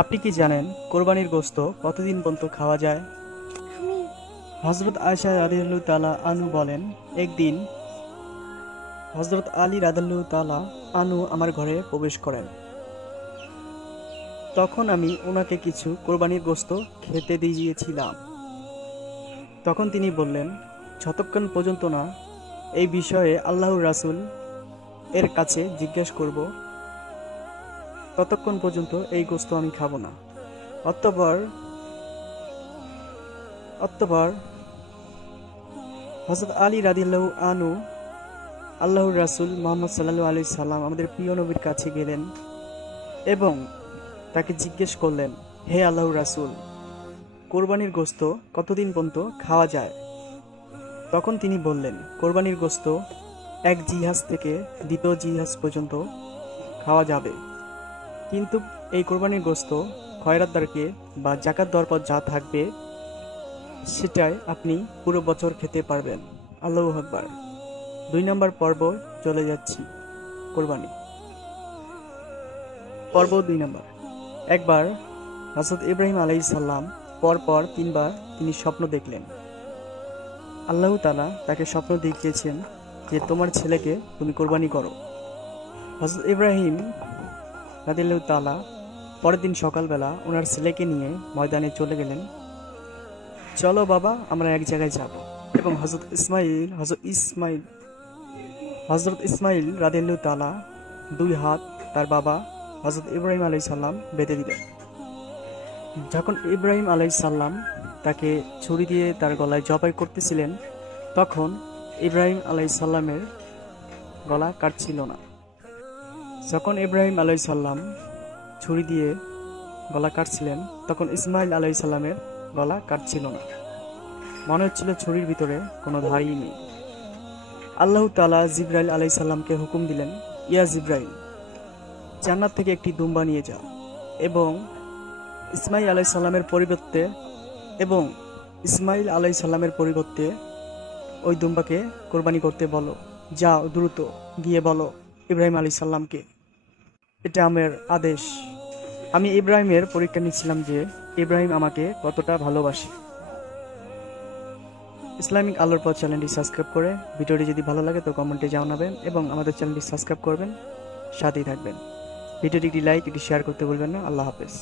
আপনি কি জানেন কোরবানির গোশত কতদিন পর্যন্ত খাওয়া যায়? হযরত আয়েশা রাদিয়াল্লাহু তাআলা আনহু বলেন, একদিন হযরত আলী রাদিয়াল্লাহু তাআলা আনহু আমার ঘরে প্রবেশ করেন। তখন আমি ওনাকে কিছু কোরবানির গোশত খেতে দিয়েছিলাম। তখন তিনি বললেন, যতক্ষণ পর্যন্ত না এই বিষয়ে আল্লাহর রাসূল এর কাছে জিজ্ঞেস করব, ততক্ষণ পর্যন্ত এই গোশত আমি খাবো না। অতঃপর অতঃপর হযরত আলী রাদিয়াল্লাহু আনহু আল্লাহর রাসূল মুহাম্মদ সাল্লাল্লাহু আলাইহি সাল্লাম আমাদের প্রিয় নবীর কাছে গেলেন এবং তাকে জিজ্ঞেস করলেন, হে আল্লাহর রাসূল, কোরবানির গোশত কতদিন পর্যন্ত খাওয়া যায়? তখন তিনি বললেন, কোরবানির গোশত এক জিহাজ থেকে দ্বিতীয় জিহাজ পর্যন্ত খাওয়া যাবে, কিন্তু এই কোরবানির গোশত খয়রাতদারকে বা যাকাত দেওয়ার পর যা থাকবে সেটাই আপনি পুরো বছর খেতে পারবেন। আল্লাহু আকবার। 2 নম্বর পর্ব চলে যাচ্ছি। কোরবানি পর্ব 2 নম্বর। একবার হযরত ইব্রাহিম আলাইহিস সালাম পরপর 3 বার তিনি স্বপ্ন দেখলেন। আল্লাহ তাআলা তাকে স্বপ্ন দেখিয়েছেন যে তোমার ছেলেকে তুমি কোরবানি করো। হযরত ইব্রাহিম রাদিয়াল্লাহু তাআলা পরের দিন সকালবেলা ওনার ছেলেকে নিয়ে ময়দানে চলে গেলেন। চলো বাবা, আমরা এক জায়গায় যাব। এবং হযরত ইসমাইল রাদিয়াল্লাহু তাআলা 2 হাত তার বাবা হযরত ইব্রাহিম আলাইহিস সালাম বেঁধে দিলেন। যখন ইব্রাহিম আলাইহিস সালাম তাকে ছুরি দিয়ে তার গলায় জবাই করতেছিলেন, তখন ইব্রাহিম আলাইহিস সালামের গলা কাটছিল না। যখন ইব্রাহিম আলাইহিস সালাম ছুরি দিয়ে গলা কাটছিলেন, তখন ইসমাইল আলাইহিস সালামের গলা কাটছিল না। মনে হচ্ছিল ছুরির ভিতরে কোনো ধারই নেই। আল্লাহ তাআলা জিবরাইল আলাইহিস সালামকে হুকুম দিলেন, ইয়া জিবরাইল, জান্নাত থেকে একটি দুম্বা নিয়ে যাও এবং ইসমাইল আলাইহিস সালামের পরিবর্তে ওই দুম্বাকে কোরবানি করতে বলো। যাও, দ্রুত গিয়ে বলো ইব্রাহিম আলাইহিস সালামকে, এটা আমার আদেশ। আমি ইব্রাহিমের পরীক্ষা নিচ্ছিলাম যে ইব্রাহিম আমাকে কতটা ভালোবাসে। ইসলামিক আলোর পথ চ্যানেলটি সাবস্ক্রাইব করে ভিডিওটি যদি ভালো লাগে তো কমেন্টে জানাবেন এবং আমাদের চ্যানেলটি সাবস্ক্রাইব করবেন, সাথেই থাকবেন। ভিডিওটি একটি লাইক, একটি শেয়ার করতে ভুলবেন না। আল্লাহ হাফেজ।